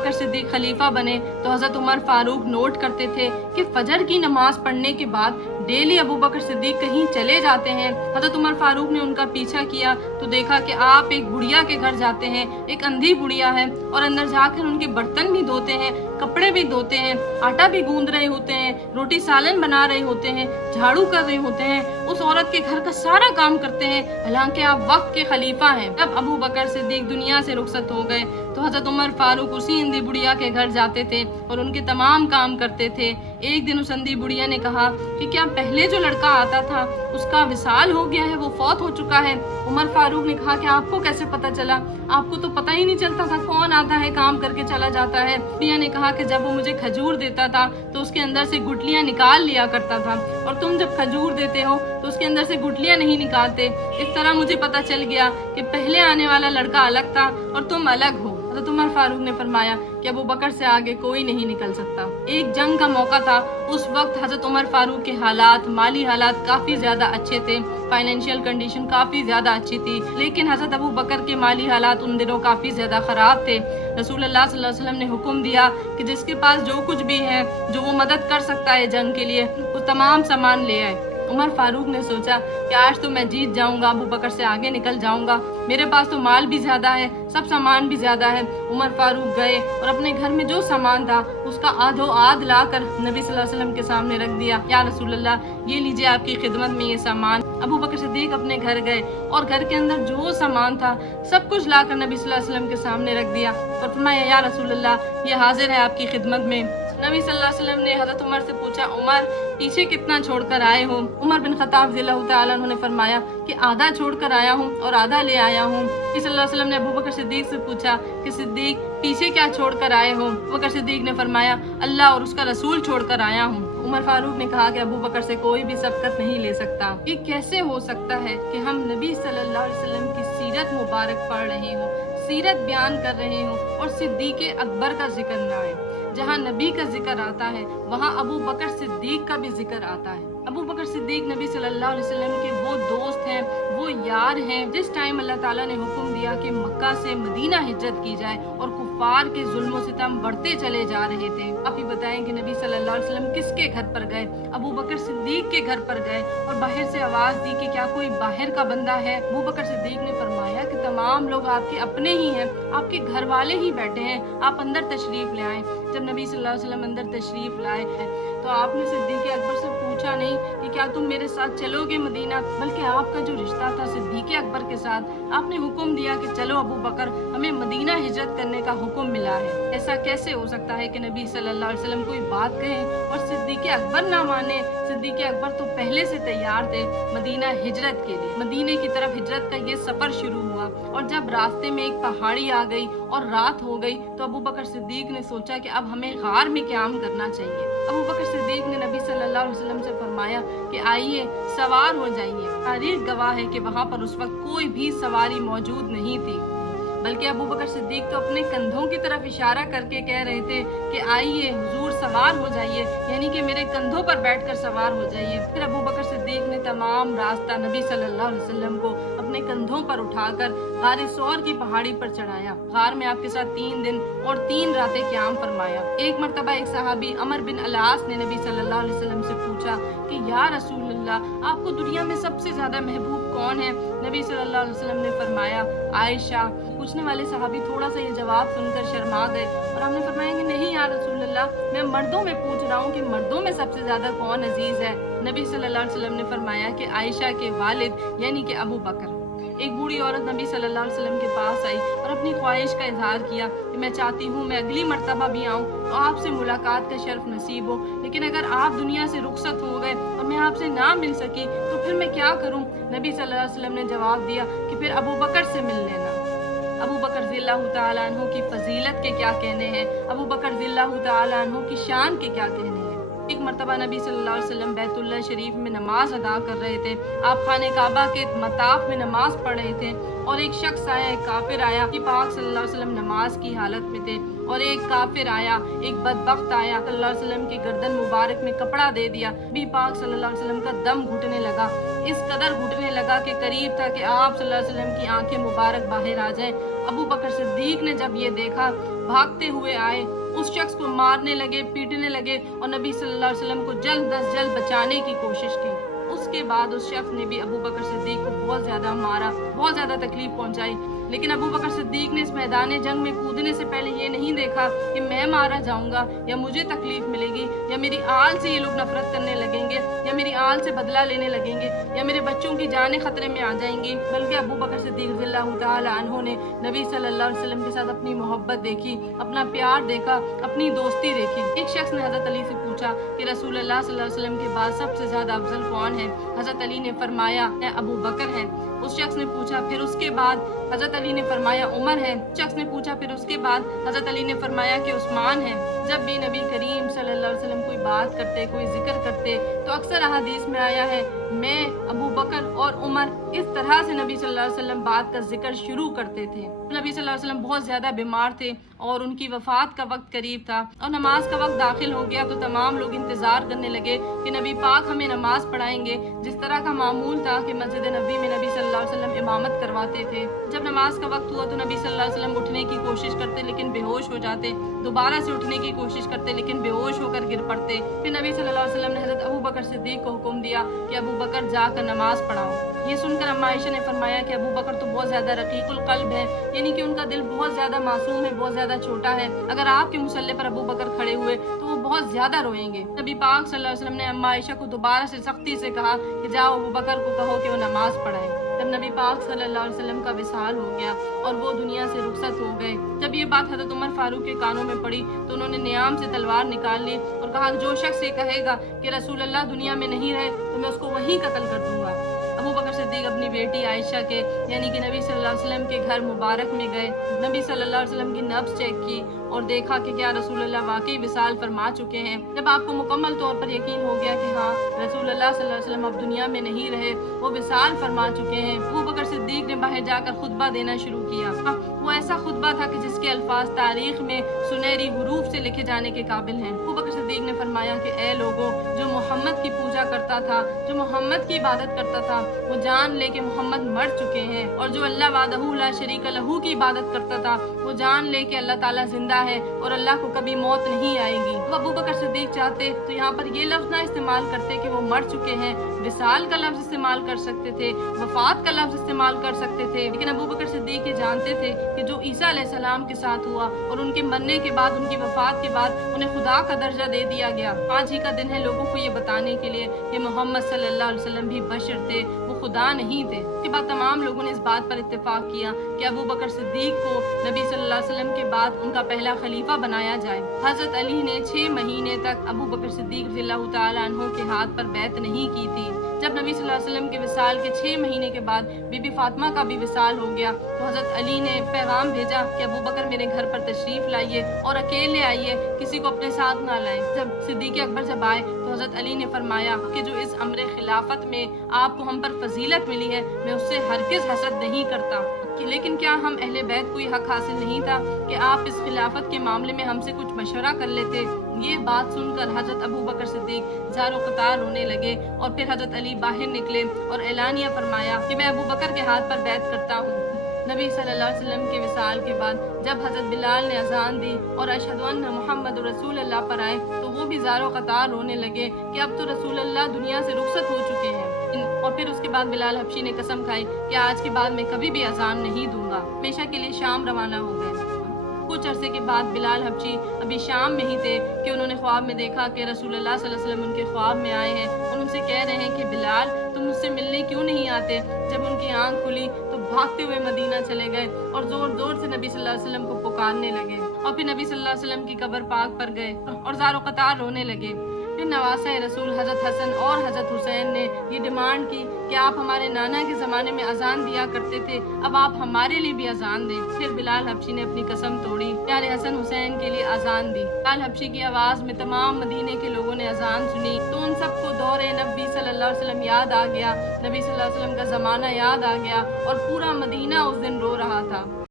बकर सिद्दीक खलीफा बने तो हज़रत उमर फारूक नोट करते थे कि फजर की नमाज पढ़ने के बाद डेली अबू बकर सिद्दीक कहीं चले जाते हैं। हज़रत उमर फारूक ने उनका पीछा किया तो देखा कि आप एक बुढ़िया के घर जाते हैं, एक अंधी बुढ़िया है, और अंदर जाकर उनके बर्तन भी धोते हैं, कपड़े भी धोते हैं, आटा भी गूंद रहे होते हैं, रोटी सालन बना रहे होते हैं, झाड़ू कर रहे होते हैं, उस औरत के घर का सारा काम करते हैं, हालांकि आप वक्त के खलीफा हैं। जब अबू बकर सिद्दीक दुनिया से रुखसत हो गए तो हज़रत उमर फारूक उसी अंधी बुढ़िया के घर जाते थे और उनके तमाम काम करते थे। एक दिन उस अंधी बुढ़िया ने कहा कि क्या पहले जो लड़का आता था उसका विसाल हो गया है, वो फौत हो चुका है। उमर फारूक ने कहा कि आपको कैसे पता चला, आपको तो पता ही नहीं चलता था, कौन आता है काम करके चला जाता है। बुढ़िया ने कहा कि जब वो मुझे खजूर देता था तो उसके अंदर से गुठलियां निकाल लिया करता था, और तुम जब खजूर देते हो तो उसके अंदर से गुठलियां नहीं निकालते। इस तरह मुझे पता चल गया कि पहले आने वाला लड़का अलग था और तुम अलग हो। हज़रत उमर फारूक ने फरमाया कि अबू बकर से आगे कोई नहीं निकल सकता। एक जंग का मौका था, उस वक्त हज़रत उमर फारूक के हालात, माली हालात काफ़ी ज़्यादा अच्छे थे, फाइनेंशियल कंडीशन काफ़ी ज़्यादा अच्छी थी, लेकिन हज़रत अबू बकर के माली हालात उन दिनों काफ़ी ज़्यादा ख़राब थे। रसूलुल्लाह सल्लल्लाहु अलैहि वसल्लम ने हुक्म दिया कि जिसके पास जो कुछ भी है, जो वो मदद कर सकता है जंग के लिए, वो तमाम सामान ले आए। उमर फारूक ने सोचा कि आज तो मैं जीत जाऊंगा, अबू बकर से आगे निकल जाऊंगा, मेरे पास तो माल भी ज़्यादा है, सब सामान भी ज़्यादा है। उमर फारूक गए और अपने घर में जो सामान था उसका आधो आध ला कर नबी सल्लल्लाहु अलैहि वसल्लम के सामने रख दिया। या रसूलल्लाह, ये लीजिए आपकी खिदमत में ये सामान। अबू बकर सिद्दीक अपने घर गए और घर के अंदर जो सामान था सब कुछ लाकर नबी सल्लल्लाहु अलैहि वसल्लम के सामने रख दिया और फरमाया, या रसूलल्लाह, ये हाजिर है आपकी खिदमत में। नबी सल्लल्लाहु अलैहि वसल्लम ने हज़रत उमर से पूछा, उमर पीछे कितना छोड़कर आए हो? उमर बिन खत्ताब रज़ियल्लाहु तआला अन्हु ने फरमाया कि आधा छोड़कर आया हूँ और आधा ले आया हूँ। नबी सल्लल्लाहु अलैहि वसल्लम ने अबू बकर सिद्दीक से पूछा कि सिद्दीक पीछे क्या छोड़कर आए हो? अबू बकर सिद्दीक ने फरमाया, अल्लाह और उसका रसूल छोड़कर आया हूँ। उमर फारूक ने कहा कि अबू बकर से कोई भी सबकत नहीं ले सकता। ये कैसे हो सकता है कि हम नबी सल्लल्लाहु अलैहि वसल्लम की सीरत मुबारक पढ़ रहे हों, सीरत बयान कर रहे हों और सिद्दीक़ अकबर का जिक्र न आए। जहाँ नबी का जिक्र आता है वहाँ अबू बकर सिद्दीक का भी जिक्र आता है। अबू बकर सिद्दीक नबी सल्लल्लाहु अलैहि वसल्लम के वो दोस्त हैं, वो यार हैं। जिस टाइम अल्लाह ताला ने हुक्म दिया कि मक्का से मदीना हिजरत की जाए और कुफार के जुल्म सितम बढ़ते चले जा रहे थे, आप ही बताएं कि नबी सल्लल्लाहु अलैहि वसल्लम किसके घर पर गए? अबू बकर सिद्दीक के घर पर गए और बाहर से आवाज़ दी कि क्या कोई बाहर का बंदा है? अबू बकर सिद्दीक ने फरमाया कि तमाम लोग आपके अपने ही हैं, आपके घर वाले ही बैठे हैं, आप अंदर तशरीफ़ ले आएँ। जब नबी सल्लल्लाहु अलैहि वसल्लम अंदर तशरीफ़ लाए हैं तो आपने सिद्दीक़ अकबर से पूछा नहीं कि क्या तुम मेरे साथ चलोगे मदीना, बल्कि आपका जो रिश्ता था सिद्दीक़ अकबर के साथ, आपने हुक्म दिया कि चलो अबू बकर, हमें मदीना हिजरत करने का हुक्म मिला है। ऐसा कैसे हो सकता है कि नबी सल्लल्लाहु अलैहि वसल्लम कोई बात कहें और सिद्दीक़ अकबर ना माने? सिद्दीक़ अकबर तो पहले से तैयार थे मदीना हिजरत के लिए। मदीने की तरफ हिजरत का ये सफ़र शुरू हुआ और जब रास्ते में एक पहाड़ी आ गई और रात हो गई तो अबू बकर सिद्दीक ने सोचा कि अब हमें गार में क़याम करना चाहिए। अबू बकर सिद्दीक ने नबी सल्लल्लाहु अलैहि वसल्लम से फरमाया कि आइए सवार हो जाइए। तारीख गवाह है कि वहाँ पर उस वक्त कोई भी सवारी मौजूद नहीं थी, बल्कि अबू बकर सिद्दीक तो अपने कंधों की तरफ इशारा करके कह रहे थे कि आइए हुजूर सवार हो जाइए, यानी कि मेरे कंधों पर बैठकर सवार हो जाइए। फिर अबू बकर सिद्दीक ने तमाम रास्ता नबी सल्लल्लाहु अलैहि वसल्लम को अपने कंधों पर उठाकर गार सौर की पहाड़ी पर चढ़ाया। गार में आपके साथ 3 दिन और 3 रातें क़याम फरमाया। एक मरतबा एक सहाबी अमर बिन अलास ने नबी सल्लल्लाहु अलैहि वसल्लम से पूछा कि या रसूलल्लाह, आपको दुनिया में सबसे ज़्यादा महबूब कौन है? नबी सल्लल्लाहु अलैहि वसल्लम ने फरमाया आयशा। पूछने वाले सहाबी थोड़ा सा ये जवाब सुनकर शर्मा गए और हमने फरमाया कि नहीं या रसूलल्लाह, मैं मर्दों में पूछ रहा हूँ कि मर्दों में सबसे ज़्यादा कौन अजीज़ है? नबी सल्लल्लाहु अलैहि वसल्लम ने फरमाया कि आयशा के वालिद यानी कि अबू बकर। एक बूढ़ी औरत नबी सल्लल्लाहु अलैहि वसल्लम के पास आई और अपनी ख्वाहिश का इजहार किया कि मैं चाहती हूँ मैं अगली मर्तबा भी आऊँ तो आपसे मुलाकात का शर्फ नसीब हो, लेकिन अगर आप दुनिया से रुखसत हो गए और मैं आपसे ना मिल सकी तो फिर मैं क्या करूँ? नबी सल्लल्लाहु अलैहि वसल्लम ने जवाब दिया कि फिर अबू बकर से मिल लेना। अबू बकर रज़ियल्लाहु तआला अन्हु की फजीलत के क्या कहने हैं, अबू बकर रज़ियल्लाहु तआला अन्हु की शान के क्या कहने हैं। एक मरतबा नबी सल्लल्लाहु अलैहि वसल्लम बैतुल्लाह शरीफ में नमाज अदा कर रहे थे। आप खाने काबा के मताफ में नमाज पढ़ रहे थे और एक शख्स आया, एक काफिर आया कि पाक सल्लल्लाहु अलैहि वसल्लम नमाज की हालत में थे और एक काफिर आया, एक बदबख्त आया, सल्लल्लाहु अलैहि वसल्लम की गर्दन मुबारक में कपड़ा दे दिया। भी पाक सल्लल्लाहु अलैहि वसल्लम का दम घुटने लगा, इस कदर घुटने लगा कि करीब था कि आप सल्लल्लाहु अलैहि वसल्लम की आंखें मुबारक बाहर आ जाएं। अबू बकर सिद्दीक ने जब ये देखा, भागते हुए आए, उस शख्स को मारने लगे, पीटने लगे और नबी सल्लल्लाहु अलैहि वसल्लम को जल्द अज जल्द बचाने की कोशिश की। उसके बाद उस शख्स ने भी अबू बकर सिद्दीक को बहुत ज़्यादा मारा, बहुत ज़्यादा तकलीफ पहुंचाई। लेकिन अबू बकर सिद्दीक ने इस मैदान जंग में कूदने से पहले ये नहीं देखा कि मैं मारा जाऊंगा या मुझे तकलीफ मिलेगी या मेरी आल से ये लोग नफरत करने लगेंगे या मेरी आल से बदला लेने लगेंगे या मेरे बच्चों की जानें खतरे में आ जाएंगी। बल्कि अबू बकर सिद्दीक रज़ियल्लाहु ताला अन्हु ने नबी सल्लल्लाहु अलैहि वसल्लम के साथ अपनी मोहब्बत देखी, अपना प्यार देखा, अपनी दोस्ती देखी। एक शख्स ने हज़रत अली से पूछा कि रसूलुल्लाह सल्लल्लाहु अलैहि वसल्लम के बाद सबसे ज़्यादा अफजल कौन है? हज़रत अली ने फरमाया अबू बकर है। उस शख्स ने पूछा फिर उसके बाद? हज़रत अली ने फरमाया उमर है। शख्स ने पूछा फिर उसके बाद? हज़रत अली ने फरमाया कि उस्मान है। जब भी नबी करीम सल्लल्लाहु अलैहि वसल्लम कोई बात करते, कोई जिक्र करते, तो अक्सर अहादीस में आया है मैं, अबू बकर और उमर, इस तरह से नबी सल्लल्लाहु अलैहि वसल्लम बात का जिक्र शुरू करते थे। नबी सल्लल्लाहु अलैहि वसल्लम बहुत ज़्यादा बीमार थे और उनकी वफ़ात का वक्त करीब था और नमाज का वक्त दाखिल हो गया तो तमाम लोग इंतज़ार करने लगे कि नबी पाक हमें नमाज पढ़ाएंगे। जिस तरह का मामूल था कि मस्जिद नबी में नबी सल्लल्लाहु अलैहि वसल्लम इमामत करवाते थे। जब नमाज का वक्त हुआ तो नबी सल्लल्लाहु अलैहि वसल्लम उठने की कोशिश करते लेकिन बेहोश हो जाते, दोबारा से उठने की कोशिश करते लेकिन बेहोश होकर गिर पड़ते। फिर नबी सल्लल्लाहु अलैहि वसल्लम ने हज़रत अबू बकर सिद्दीक को हुक्म दिया कि अबू बकर जाकर नमाज पढ़ाओ। ये सुनकर अम्मा आयशा ने फरमाया कि अबू बकर तो बहुत ज़्यादा रकीकुल क़ल्ब है, यानी कि उनका दिल बहुत ज़्यादा मासूम है, बहुत ज़्यादा छोटा है। अगर आपके मुसल्ले पर अबू बकर खड़े हुए तो वो बहुत ज़्यादा रोएंगे। नबी पाक सल्लल्लाहु अलैहि वसल्लम ने अम्मा आयशा को दोबारा से सख्ती से कहा कि जाओ अबू बकर को कहो कि वो नमाज पढ़ाए। जब नबी पाक सल्लल्लाहु अलैहि वसल्लम का विसाल हो गया और वो दुनिया से रुखसत हो गए, जब ये बात हज़रत उमर फारूक के कानों में पड़ी तो उन्होंने नियाम से तलवार निकाल ली और कहा जो शख्स ये कहेगा कि रसूलुल्लाह दुनिया में नहीं रहे तो मैं उसको वहीं कत्ल कर दूंगा। अबू बकर सिद्दीक अपनी बेटी आयशा के यानी कि नबी सल्लल्लाहु अलैहि वसल्लम के घर मुबारक में गए। नबी सल्लल्लाहु अलैहि वसल्लम की नब्ज़ चेक की और देखा कि क्या रसूलुल्लाह वाकई विसाल फरमा चुके हैं। जब आपको मुकम्मल तौर पर यकीन हो गया कि हाँ रसूलुल्लाह सल्लल्लाहु अलैहि वसल्लम अब दुनिया में नहीं रहे, वो विसाल फरमा चुके हैं, अबू बकर सिद्दीक ने बाहर जाकर खुतबा देना शुरू किया। वो ऐसा खुतबा था कि जिसके अल्फाज तारीख में सुनहरी हुरूफ से लिखे जाने के काबिल हैं। अबू बकर सिद्दीक ने फरमाया कि ए लोगों, जो मोहम्मद की पूजा करता था, जो मोहम्मद की इबादत करता था, वो जान ले कि मोहम्मद मर चुके हैं, और जो अल्लाह वादहू ला शरीक लहू की इबादत करता था वो जान ले कि अल्लाह ताला जिंदा है और अल्लाह को कभी मौत नहीं आएगी। तो अबू बकर सिद्दीक चाहते तो यहाँ पर ये लफ्ज़ ना इस्तेमाल करते कि वो मर चुके हैं, विसाल का लफ्ज़ इस्तेमाल कर सकते थे, वफात का लफ्ज़ इस्तेमाल कर सकते थे। लेकिन अबू बकर सिद्दीक ये जानते थे कि जो ईसा अलैहिस्सलाम के साथ हुआ और उनके मरने के बाद, उनकी वफात के बाद उन्हें खुदा का दर्जा दे दिया गया। आज ही का दिन है लोगों को ये बताने के लिए कि मोहम्मद सल्लल्लाहु अलैहि वसल्लम भी बशर थे, वो खुदा नहीं थे। उसके बाद तमाम लोगों ने इस बात पर इत्तेफाक किया कि अबू बकर सिद्दीक को नबी सल्लल्लाहु अलैहि वसल्लम के बाद उनका पहला खलीफा बनाया जाए। हज़रत अली ने 6 महीने तक अबू बकर सिद्दीक रज़ियल्लाहु ताला अन्हु के हाथ पर बैत नहीं की थी। जब नबी सल्लल्लाहु अलैहि वसल्लम के विसाल के 6 महीने के बाद बीबी फातिमा का भी विसाल हो गया तो हज़रत अली ने पैगाम भेजा कि अबू बकर मेरे घर पर तशरीफ लाइए और अकेले आइए, किसी को अपने साथ ना लाएं। जब सिद्दीक़ अकबर जब आए तो हज़रत अली ने फरमाया कि जो इस अम्र खिलाफत में आपको हम पर फजीलत मिली है मैं उससे हरगिज़ हसद नहीं करता, लेकिन क्या हम अहले बैत को ये हक हासिल नहीं था कि आप इस खिलाफत के मामले में हमसे कुछ मशवरा कर लेते। ये बात सुनकर हज़रत अबू बकर सिद्दीक ज़ारो क़तार रोने लगे और फिर हज़रत अली बाहर निकले और एलानिया फरमाया कि मैं अबू बकर के हाथ पर बैत करता हूँ। नबी सल्लल्लाहु अलैहि वसल्लम के विसाल के बाद जब हज़रत बिलाल ने अजान दी और अशहदु अन्ना मुहम्मद रसूलुल्लाह पर आए तो वो भी ज़ारो क़तार रोने लगे कि अब तो रसूलुल्लाह दुनिया से रुखसत हो चुके हैं। और फिर उसके बाद बिलाल हबशी ने कसम खाई कि आज के बाद मैं कभी भी अजान नहीं दूंगा। हमेशा के लिए शाम रवाना हो गए। कुछ अरसे के बाद बिलाल हबशी अभी शाम में ही थे कि उन्होंने ख्वाब में देखा कि रसूलुल्लाह सल्लल्लाहु अलैहि वसल्लम उनके ख्वाब में आए हैं और उनसे कह रहे हैं कि बिलाल तुम मुझसे मिलने क्यों नहीं आते। जब उनकी आंख खुली तो भागते हुए मदीना चले गए और जोर जोर से नबी सल्लल्लाहु अलैहि वसल्लम को पुकारने लगे और फिर नबी सल्लल्लाहु अलैहि वसल्लम की कब्र पाक पर गए और ज़ारो क़तार रोने लगे। फिर नवासा रसूल हज़रत हसन और हज़रत हुसैन ने ये डिमांड की कि आप हमारे नाना के ज़माने में अजान दिया करते थे, अब आप हमारे लिए भी अजान दें। फिर बिलाल हबशी ने अपनी कसम तोड़ी, प्यारे हसन हुसैन के लिए अजान दी। बिलाल हबशी की आवाज़ में तमाम मदीने के लोगों ने अजान सुनी तो उन सबको दौरे नबी सल्लल्लाहु अलैहि वसल्लम याद आ गया, नबी सल्लल्लाहु अलैहि वसल्लम का ज़माना याद आ गया और पूरा मदीना उस दिन रो रहा था।